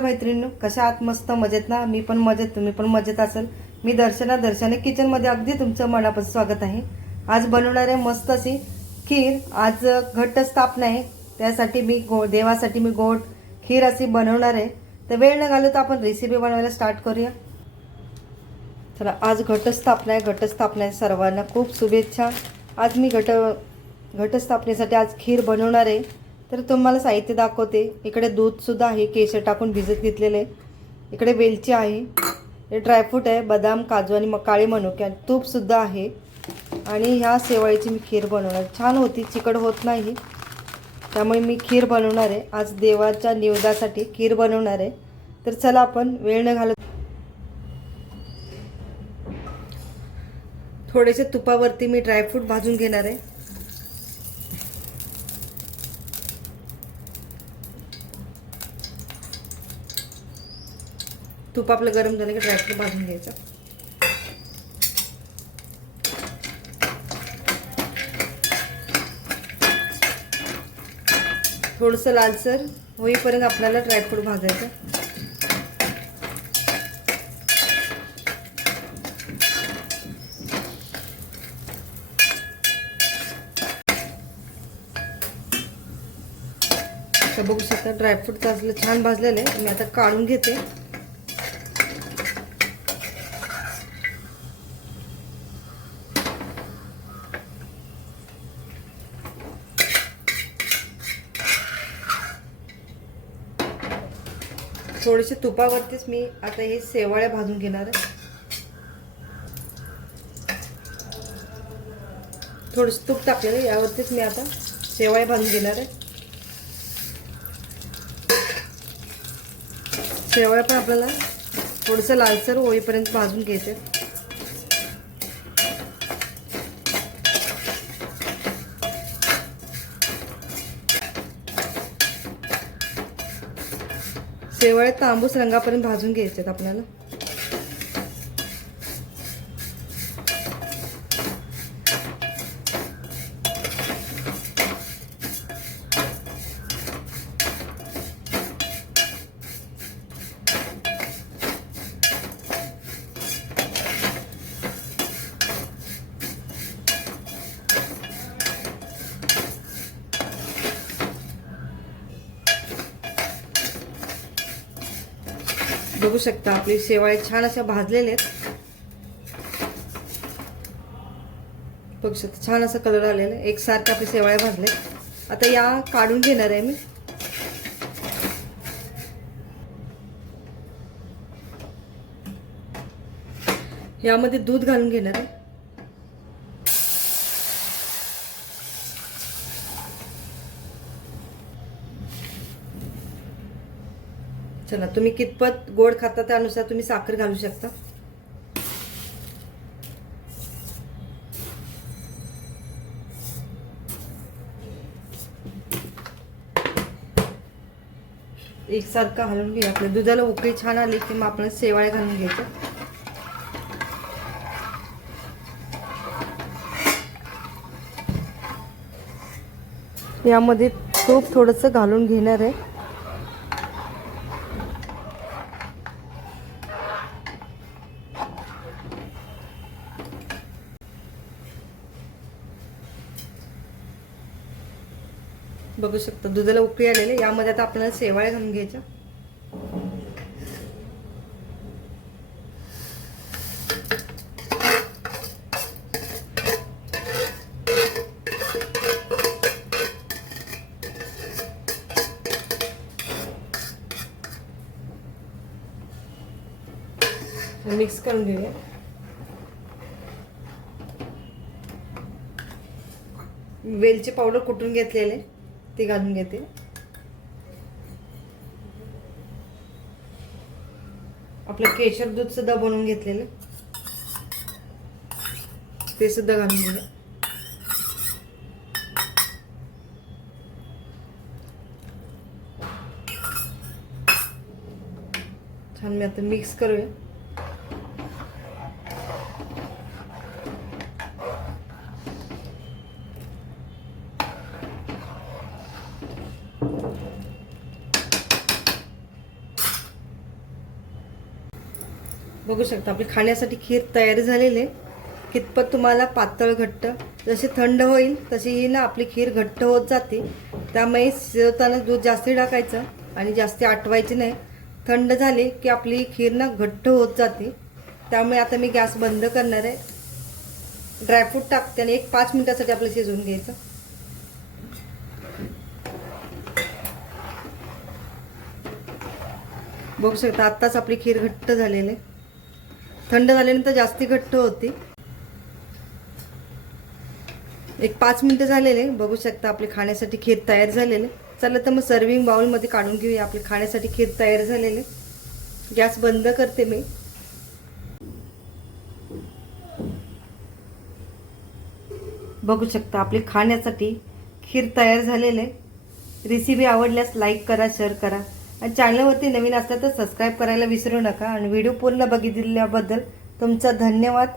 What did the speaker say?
मैत्रिणी कशा आहात? मस्त मजेत ना? मी पण मजेत तुम्ही पण मजेत असेल? मी दर्शना दर्शने किचनमध्ये अगदी तुमचं मनापासून स्वागत आहे. आज बनवणार आहे मस्त अशी खीर. आज घट्ट स्थापना आहे त्यासाठी मी गो देवासाठी मी गोड खीर अशी बनवणार आहे. तर वेळ न घालू तर आपण रेसिपी बनवायला स्टार्ट करूया. चला आज घटस्थापना आहे घटस्थापना आहे सर्वांना खूप शुभेच्छा. आज मी घट घटस्थापनेसाठी आज खीर बनवणार आहे. तर तुम्हाला साहित्य दाखवते. इकडे दूधसुद्धा आहे केशर टाकून भिजत घेतलेले. आहे इकडे वेलची आहे. हे ड्रायफ्रूट आहे बदाम काजू आणि मग काळे मनुके आणि तूपसुद्धा आहे. आणि ह्या शेवाळीची मी खीर बनवणार. छान होती चिकट होत नाही. त्यामुळे मी खीर बनवणार आहे. आज देवाच्या निवदासाठी खीर बनवणार आहे. तर चला आपण वेळ न घालत थोडेसे तुपावरती मी ड्रायफ्रूट भाजून घेणार आहे. तूप आपलं गरम झालं की ड्रायफ्रूट भाजून घ्यायचं. थोडंसं लालसर होईपर्यंत आपल्याला ड्रायफ्रूट भाजायचं. बघू शकता ड्रायफ्रूट असलं छान भाजलेलं आहे. मी आता काढून घेते. थोडेसे तुपावरतीच मी आता हे शेवाळ्या भाजून घेणार आहे. थोडंसं तूप टाकलेलं आहे, यावरतीच मी आता शेवाळ्या भाजून घेणार आहे. शेवाळ्या पण आपल्याला थोडंसं लालसर होईपर्यंत भाजून घ्यायचे. शेवळ्या तांबूस रंगापर्यंत भाजून घ्यायचे आहेत आपल्याला. बघू शकता आपली शेवाळे छान अशा भाजलेले आहेत. बघू शकता छान असा कलर आलेला आहे. एकसारखे आपले शेवाळे भाजले आता या काढून घेणार आहे मी. यामध्ये दूध घालून घेणार आहे. चला तुम्ही कितपत गोड खाता त्यानुसार तुम्ही साखर घालू शकता. एकसारखं हलवून घेऊ आपल्या दुधाला उकळी छान आली की मग आपण शेवाळे घालून घ्यायचं. यामध्ये तूप थोडंसं घालून घेणार आहे. बघू शकता. दुधाला उकळी आलेले यामध्ये आता आपल्याला शेवाळ्या घालून घ्यायच्या. मिक्स करून घेऊया. वेलची पावडर कुटून घेतलेले ते घालून घेते. आपलं केशर दूध सुद्धा बनवून घेतलेलं. ते सुद्धा घालून घेऊया. छान मी आता मिक्स करूया. बघू शकता आपली खाण्यासाठी खीर तयार झालेली. आहे कितपत तुम्हाला पातळ घट्ट जशी थंड होईल तशी ही ना आपली खीर घट्ट होत जाते. त्यामुळे शिजवताना दूध जास्ती टाकायचं आणि जास्ती आटवायची नाही. थंड झाली की आपली खीर ना घट्ट होत जाते. त्यामुळे आता मी गॅस बंद करणार आहे. ड्रायफ्रूट टाकते आणि एक पाच मिनटासाठी आपलं शिजवून घ्यायचं. बघू शकता आत्ताच आपली खीर घट्ट झालेली. आहे थंड झाल्यानंतर जास्ती घट्ट होती. एक पाच मिनटं झालेले बघू शकता आपली खाण्यासाठी खीर तयार झालेले. चला तर मग सर्विंग बाउलमध्ये काढून घेऊया आपली खाण्यासाठी खीर तयार झालेले. गॅस बंद करते मी. बघू शकता आपली खाण्यासाठी खीर तयार झालेले. रेसिपी आवडल्यास लाईक करा शेअर करा. आणि चॅनलवरती नवीन असलं तर सबस्क्राईब करायला विसरू नका. आणि व्हिडिओ पूर्ण बघितल्याबद्दल तुमचा धन्यवाद.